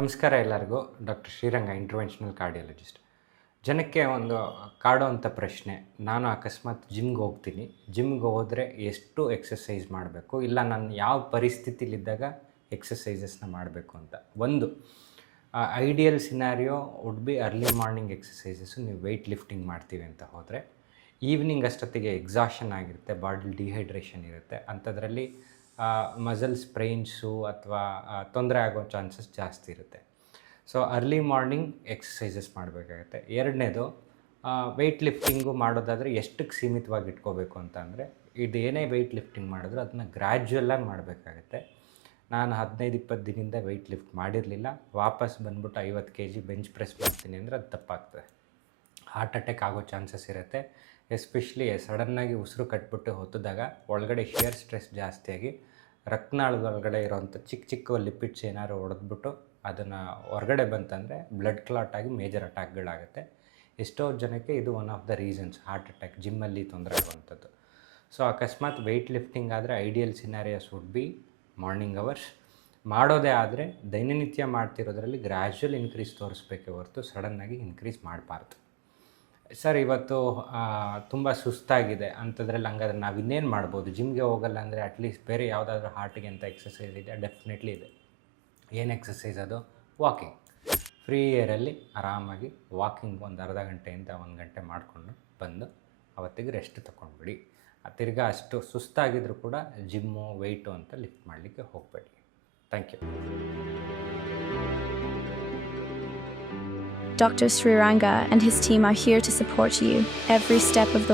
ನಮಸ್ಕಾರ ಎಲ್ಲರಿಗೂ. Doctor Sriranga, interventional cardiologist. ಜನಕ್ಕೆ ಒಂದು ಕಾಡುವಂಥ ಪ್ರಶ್ನೆ, ನಾನು ಅಕಸ್ಮಾತ್ ಜಿಮ್ಗೆ ಹೋಗ್ತೀನಿ, ಜಿಮ್ಗೆ ಹೋದರೆ ಎಷ್ಟು ಎಕ್ಸಸೈಸ್ ಮಾಡಬೇಕು, ಇಲ್ಲ ನಾನು ಯಾವ ಪರಿಸ್ಥಿತಿಲಿದ್ದಾಗ ಎಕ್ಸಸೈಸಸ್ನ ಮಾಡಬೇಕು ಅಂತ. ಒಂದು ideal scenario would be early morning exercises. ನೀವು ವೆಯ್ಟ್ ಲಿಫ್ಟಿಂಗ್ ಮಾಡ್ತೀವಿ ಅಂತ ಹೋದರೆ ಈವ್ನಿಂಗ್ ಅಷ್ಟೊತ್ತಿಗೆ ಎಕ್ಸಾಷನ್ ಆಗಿರುತ್ತೆ, ಬಾಡಿ ಡಿಹೈಡ್ರೇಷನ್ ಇರುತ್ತೆ. ಅಂಥದ್ರಲ್ಲಿ ಮಸಲ್ ಸ್ಪ್ರೈನ್ಸು ಅಥವಾ ತೊಂದರೆ ಆಗೋ ಚಾನ್ಸಸ್ ಜಾಸ್ತಿ ಇರುತ್ತೆ. ಸೊ ಅರ್ಲಿ ಮಾರ್ನಿಂಗ್ ಎಕ್ಸಸೈಸಸ್ ಮಾಡಬೇಕಾಗತ್ತೆ. ಎರಡನೇದು, ವೆಯ್ಟ್ ಲಿಫ್ಟಿಂಗು ಮಾಡೋದಾದರೆ ಎಷ್ಟಕ್ಕೆ ಸೀಮಿತವಾಗಿ ಇಟ್ಕೋಬೇಕು ಅಂತ ಅಂದರೆ, ಇದೇನೇ ವೆಯ್ಟ್ ಲಿಫ್ಟಿಂಗ್ ಮಾಡಿದ್ರು ಅದನ್ನ ಗ್ರ್ಯಾಜುವಲ್ಲಾಗಿ ಮಾಡಬೇಕಾಗತ್ತೆ. ನಾನು 15-20 ದಿನದಿಂದ ವೆಯ್ಟ್ ಲಿಫ್ಟ್ ಮಾಡಿರಲಿಲ್ಲ, ವಾಪಸ್ ಬಂದ್ಬಿಟ್ಟು 50 kg ಬೆಂಚ್ ಪ್ರೆಸ್ ಮಾಡ್ತೀನಿ ಅಂದರೆ ಅದು ತಪ್ಪಾಗ್ತದೆ. ಹಾರ್ಟ್ ಅಟ್ಯಾಕ್ ಆಗೋ ಚಾನ್ಸಸ್ ಇರುತ್ತೆ. ಎಸ್ಪೆಷಲಿ ಸಡನ್ನಾಗಿ ಉಸಿರು ಕಟ್ಬಿಟ್ಟು ಹೊತ್ತಿದಾಗ ಒಳಗಡೆ ಶಿಯರ್ ಸ್ಟ್ರೆಸ್ ಜಾಸ್ತಿಯಾಗಿ ರಕ್ತನಾಳದ ಒಳಗಡೆ ಇರೋವಂಥ ಚಿಕ್ಕ ಚಿಕ್ಕ ಲಿಪಿಡ್ಸ್ ಏನಾದ್ರು ಹೊಡೆದ್ಬಿಟ್ಟು ಅದನ್ನು ಹೊರಗಡೆ ಬಂತಂದರೆ ಬ್ಲಡ್ ಕ್ಲಾಟ್ ಆಗಿ ಮೇಜರ್ ಅಟ್ಯಾಕ್ಗಳಾಗುತ್ತೆ. ಎಷ್ಟೋ ಜನಕ್ಕೆ ಇದು one of the reasons heart attack, ಜಿಮ್ಮಲ್ಲಿ ತೊಂದರೆ ಆಗುವಂಥದ್ದು. ಸೊ ಅಕಸ್ಮಾತ್ ವೆಯ್ಟ್ ಲಿಫ್ಟಿಂಗ್ ಆದರೆ ideal scenarios would be morning hours. ಮಾಡೋದೇ ಆದರೆ ದಿನನಿತ್ಯ ಮಾಡ್ತಿರೋದ್ರಲ್ಲಿ ಗ್ರ್ಯಾಜುವಲ್ ಇನ್ಕ್ರೀಸ್ ತೋರಿಸ್ಬೇಕೇ ಹೊರತು ಸಡನ್ನಾಗಿ ಇನ್ಕ್ರೀಸ್ ಮಾಡಬಾರ್ದು. ಸರ್, ಇವತ್ತು ತುಂಬ ಸುಸ್ತಾಗಿದೆ ಅಂಥದ್ರಲ್ಲಿ ಹಂಗಾದ್ರೆ ನಾವು ಇನ್ನೇನು ಮಾಡ್ಬೋದು? ಜಿಮ್ಗೆ ಹೋಗಲ್ಲ ಅಂದರೆ ಅಟ್ಲೀಸ್ಟ್ ಬೇರೆ ಯಾವುದಾದ್ರೂ ಹಾರ್ಟಿಗೆ ಅಂತ ಎಕ್ಸಸೈಸ್ ಇದೆ? ಡೆಫಿನೆಟ್ಲಿ ಇದೆ. ಏನು ಎಕ್ಸಸೈಸ್ ಅದು? ವಾಕಿಂಗ್. ಫ್ರೀ ಏರಲ್ಲಿ ಆರಾಮಾಗಿ ವಾಕಿಂಗ್ ಒಂದು ಅರ್ಧ ಗಂಟೆಯಿಂದ 1 ಗಂಟೆ ಮಾಡಿಕೊಂಡು ಬಂದು ಅವತ್ತಿಗೆ ರೆಸ್ಟ್ ತೊಗೊಂಡ್ಬಿಡಿ. ತಿರ್ಗಾ ಅಷ್ಟು ಸುಸ್ತಾಗಿದ್ರೂ ಕೂಡ ಜಿಮ್ಮು ವೆಯ್ಟು ಅಂತ ಲಿಫ್ಟ್ ಮಾಡಲಿಕ್ಕೆ ಹೋಗಬೇಡಿ. Thank you. Dr. Sriranga and his team are here to support you every step of the